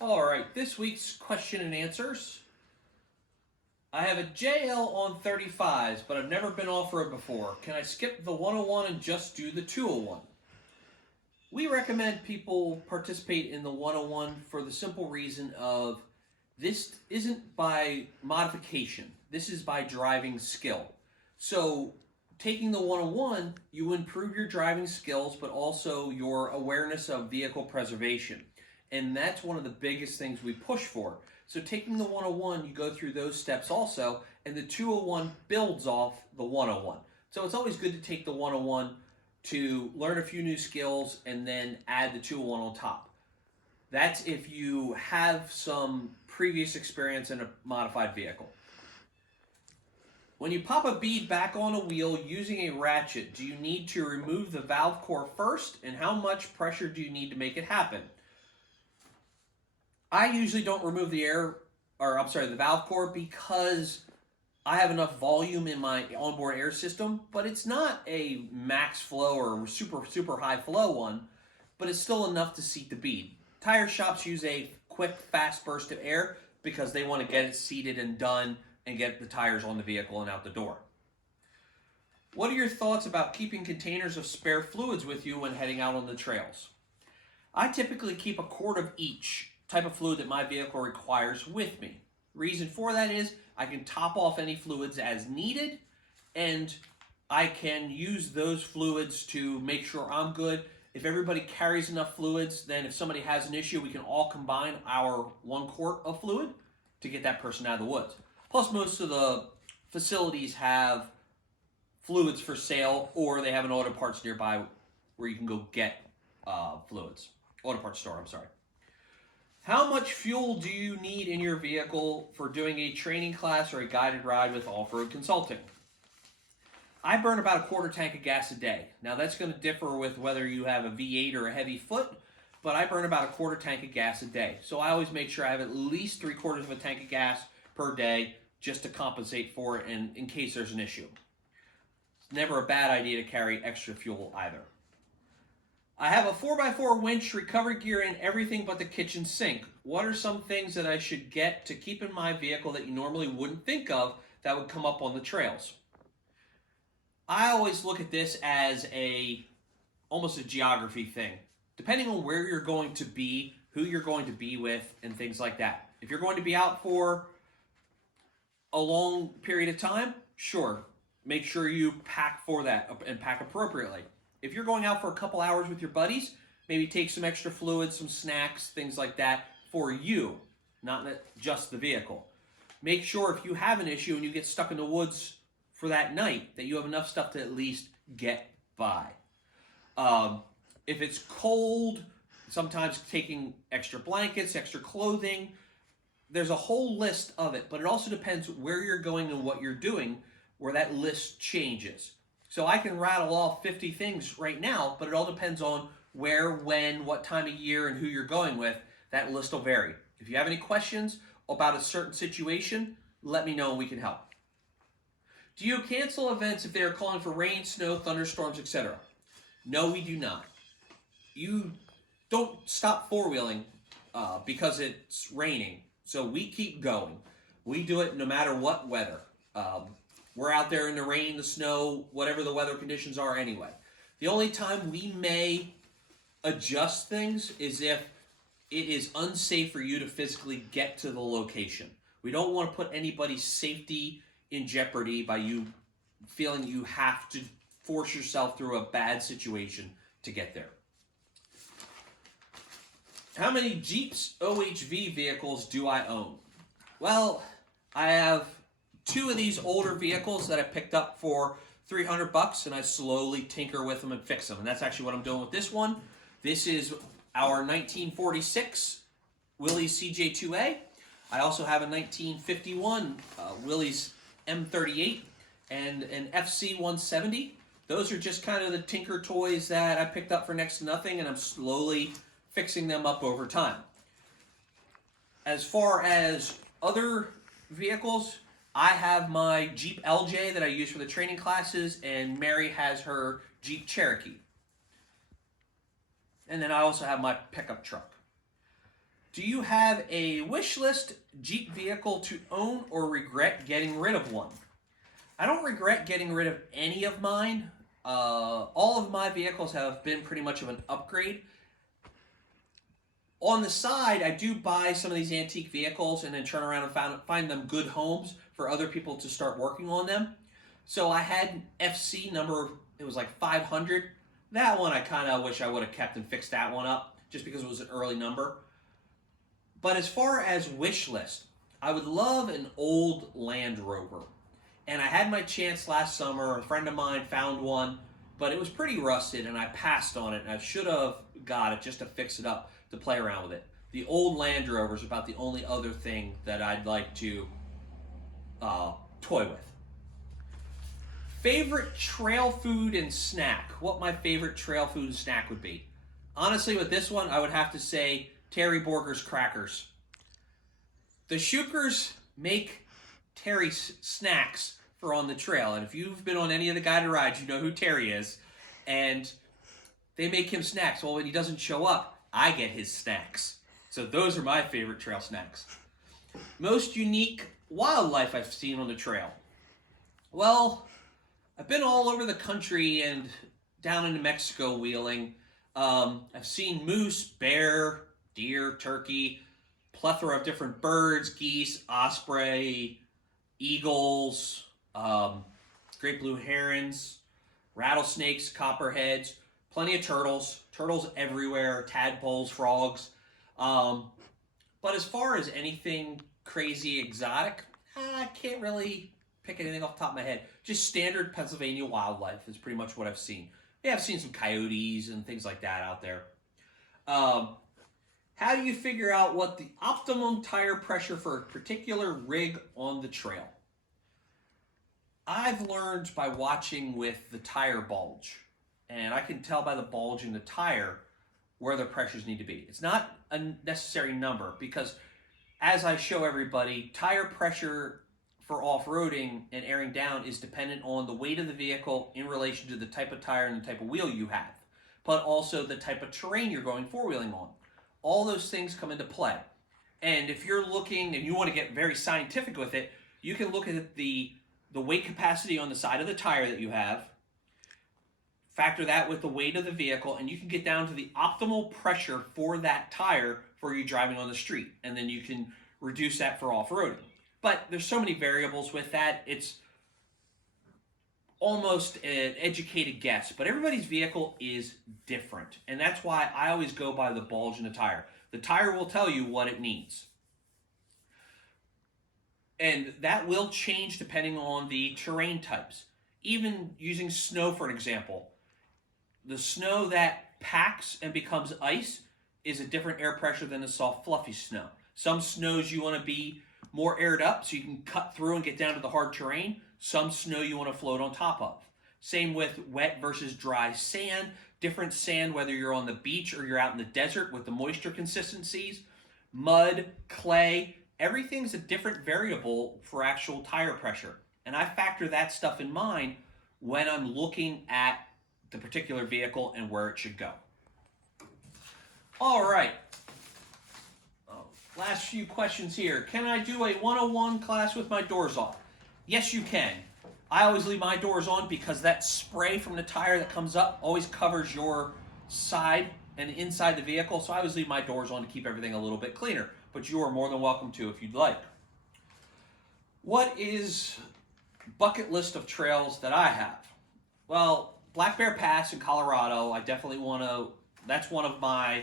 All right, this week's question and answers. I have a JL on 35s, but I've never been off-road before. Can I skip the 101 and just do the 201? We recommend people participate in the 101 for the simple reason of this isn't by modification. This is by driving skill. So taking the 101, you improve your driving skills, but also your awareness of vehicle preservation. And that's one of the biggest things we push for. So taking the 101, you go through those steps also, and the 201 builds off the 101. So it's always good to take the 101 to learn a few new skills and then add the 201 on top. That's if you have some previous experience in a modified vehicle. When you pop a bead back on a wheel using a ratchet, do you need to remove the valve core first, and how much pressure do you need to make it happen? I usually don't remove the valve core because I have enough volume in my onboard air system, but it's not a max flow or super high flow one, but it's still enough to seat the bead. Tire shops use a quick, fast burst of air because they want to get it seated and done and get the tires on the vehicle and out the door. What are your thoughts about keeping containers of spare fluids with you when heading out on the trails? I typically keep a quart of each type of fluid that my vehicle requires with me. Reason for that is I can top off any fluids as needed, and I can use those fluids to make sure I'm good. If everybody carries enough fluids, then if somebody has an issue, we can all combine our 1 quart of fluid to get that person out of the woods. Plus, most of the facilities have fluids for sale, or they have an auto parts nearby where you can go get fluids. Auto parts store, I'm sorry. How much fuel do you need in your vehicle for doing a training class or a guided ride with off-road consulting? I burn about a quarter tank of gas a day. Now that's going to differ with whether you have a V8 or a heavy foot, but I burn about a quarter tank of gas a day. So I always make sure I have at least 3/4 of a tank of gas per day just to compensate for it and in case there's an issue. It's never a bad idea to carry extra fuel either. I have a 4x4 winch, recovery gear, and everything but the kitchen sink. What are some things that I should get to keep in my vehicle that you normally wouldn't think of that would come up on the trails? I always look at this as almost a geography thing. Depending on where you're going to be, who you're going to be with, and things like that. If you're going to be out for a long period of time, sure, make sure you pack for that and pack appropriately. If you're going out for a couple hours with your buddies, maybe take some extra fluids, some snacks, things like that for you, not just the vehicle. Make sure if you have an issue and you get stuck in the woods for that night, that you have enough stuff to at least get by. If it's cold, sometimes taking extra blankets, extra clothing, there's a whole list of it, but it also depends where you're going and what you're doing, where that list changes. So I can rattle off 50 things right now, but it all depends on where, when, what time of year, and who you're going with. That list will vary. If you have any questions about a certain situation, let me know and we can help. Do you cancel events if they are calling for rain, snow, thunderstorms, etc.? No, we do not. You don't stop four-wheeling because it's raining. So we keep going. We do it no matter what weather. We're out there in the rain, the snow, whatever the weather conditions are anyway. The only time we may adjust things is if it is unsafe for you to physically get to the location. We don't want to put anybody's safety in jeopardy by you feeling you have to force yourself through a bad situation to get there. How many Jeeps OHV vehicles do I own? Well, I have 2 of these older vehicles that I picked up for $300, and I slowly tinker with them and fix them. And that's actually what I'm doing with this one. This is our 1946 Willys CJ2A. I also have a 1951 Willys M38 and an FC170. Those are just kind of the tinker toys that I picked up for next to nothing, and I'm slowly fixing them up over time. As far as other vehicles, I have my Jeep LJ that I use for the training classes, and Mary has her Jeep Cherokee. And then I also have my pickup truck. Do you have a wish list Jeep vehicle to own or regret getting rid of one? I don't regret getting rid of any of mine. All of my vehicles have been pretty much of an upgrade. On the side, I do buy some of these antique vehicles and then turn around and find them good homes for other people to start working on them. So I had an FC number, it was like 500. That one I kind of wish I would have kept and fixed that one up just because it was an early number. But as far as wish list, I would love an old Land Rover. And I had my chance last summer. A friend of mine found one, but it was pretty rusted and I passed on it. And I should have got it just to fix it up, to play around with it. The old Land Rover is about the only other thing that I'd like to toy with. Favorite trail food and snack. What my favorite trail food and snack would be. Honestly, with this one, I would have to say Terry Borger's crackers. The Shukers make Terry snacks for on the trail. And if you've been on any of the guided rides, you know who Terry is. And they make him snacks. Well, when he doesn't show up, I get his snacks. So those are my favorite trail snacks. Most unique wildlife I've seen on the trail. Well, I've been all over the country and down into Mexico wheeling. I've seen moose, bear, deer, turkey, plethora of different birds, geese, osprey, eagles, great blue herons, rattlesnakes, copperheads, plenty of turtles everywhere, tadpoles, frogs. But as far as anything crazy exotic, I can't really pick anything off the top of my head. Just standard Pennsylvania wildlife is pretty much what I've seen. Yeah, I've seen some coyotes and things like that out there. How do you figure out what the optimum tire pressure for a particular rig on the trail? I've learned by watching with the tire bulge. And I can tell by the bulge in the tire where the pressures need to be. It's not a necessary number because, as I show everybody, tire pressure for off-roading and airing down is dependent on the weight of the vehicle in relation to the type of tire and the type of wheel you have, but also the type of terrain you're going four-wheeling on. All those things come into play. And if you're looking and you want to get very scientific with it, you can look at the weight capacity on the side of the tire that you have, factor that with the weight of the vehicle, and you can get down to the optimal pressure for that tire for you driving on the street. And then you can reduce that for off-roading. But there's so many variables with that, it's almost an educated guess. But everybody's vehicle is different. And that's why I always go by the bulge in the tire. The tire will tell you what it needs. And that will change depending on the terrain types. Even using snow for an example. The snow that packs and becomes ice is a different air pressure than the soft, fluffy snow. Some snows you want to be more aired up so you can cut through and get down to the hard terrain. Some snow you want to float on top of. Same with wet versus dry sand. Different sand whether you're on the beach or you're out in the desert with the moisture consistencies. Mud, clay, everything's a different variable for actual tire pressure. And I factor that stuff in mind when I'm looking at the particular vehicle and where it should go. All right. Last few questions here. Can I do a 101 class with my doors off? Yes, you can. I always leave my doors on because that spray from the tire that comes up always covers your side and inside the vehicle, so I always leave my doors on to keep everything a little bit cleaner, but you are more than welcome to if you'd like. What is bucket list of trails that I have? Well, Black Bear Pass in Colorado, I definitely want to, that's one of my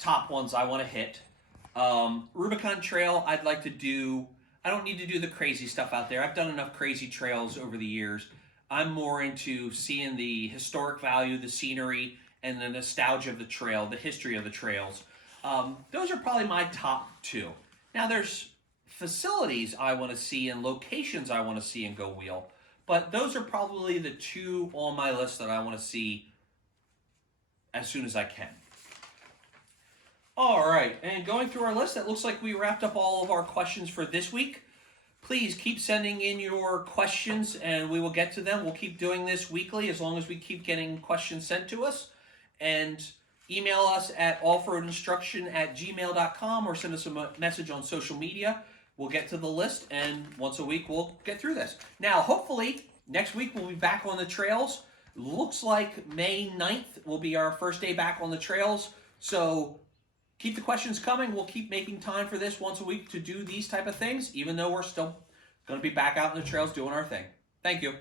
top ones I want to hit. Rubicon Trail, I'd like to do. I don't need to do the crazy stuff out there. I've done enough crazy trails over the years. I'm more into seeing the historic value, the scenery, and the nostalgia of the trail, the history of the trails. Those are probably my top two. Now, there's facilities I want to see and locations I want to see and go wheel, but those are probably the two on my list that I want to see as soon as I can. All right, and going through our list, it looks like we wrapped up all of our questions for this week. Please keep sending in your questions and we will get to them. We'll keep doing this weekly as long as we keep getting questions sent to us. And email us at allfroadinstruction@gmail.com or send us a message on social media. We'll get to the list, and once a week we'll get through this. Now, hopefully, next week we'll be back on the trails. Looks like May 9th will be our first day back on the trails. So keep the questions coming. We'll keep making time for this once a week to do these type of things, even though we're still going to be back out in the trails doing our thing. Thank you.